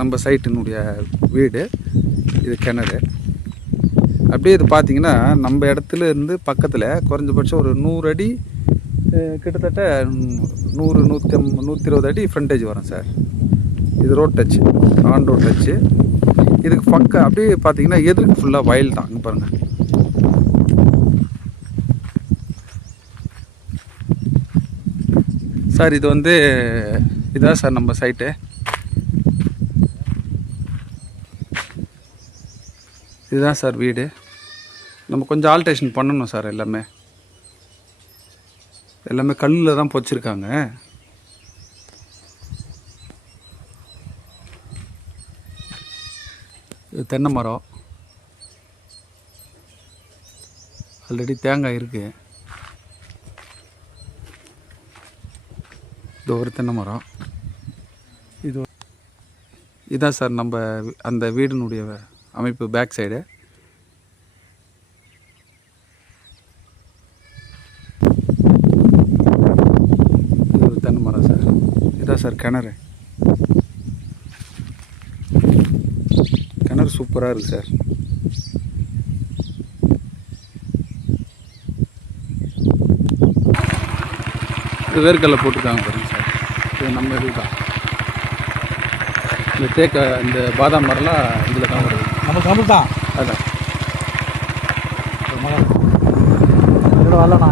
நம்ம சைட்டினுடைய வீடு இது கிணறு. அப்படியே இது பார்த்திங்கன்னா நம்ம இடத்துல இருந்து பக்கத்தில் குறைஞ்சபட்சம் ஒரு நூறு அடி கிட்டத்தட்ட நூறு நூற்றி நூற்றி இருபது அடி ஃப்ரண்டேஜ் வரும் சார். இது road touch on road touch இதுக்கு பக்கம் அப்படியே பார்த்தீங்கன்னா எதிர்க்கு ஃபுல்லாக வயல் தான். இங்கே பாருங்கள் சார் இது வந்து இதுதான் சார் நம்ம சைட்டு இதுதான் சார் வீடு. நம்ம கொஞ்சம் ஆல்ட்ரேஷன் பண்ணணும் சார் எல்லாமே. எல்லாமே கல்லில் தான் பொச்சிருக்காங்க. இது தென்னை மரம். ஆல்ரெடி தேங்காய் இருக்குது இது ஒரு தென்னை மரம். இது இதுதான் இதான் சார் நம்ம அந்த வீடினுடைய அமைப்பு பேக் சைடு இது ஒரு தென்னை மரம் சார் இதான் சார் கிணறு. கிணறு சூப்பராக இருக்குது சார் இது வேர்க்கடலை போட்டுருக்காங்க பாருங்க சார் இது நம்ம இதுதான். இந்த தேக்க இந்த பாதாம் மரம்லாம் இதில் தான் வருது. நம்ம கம்பு தான். அதான். வரலண்ணா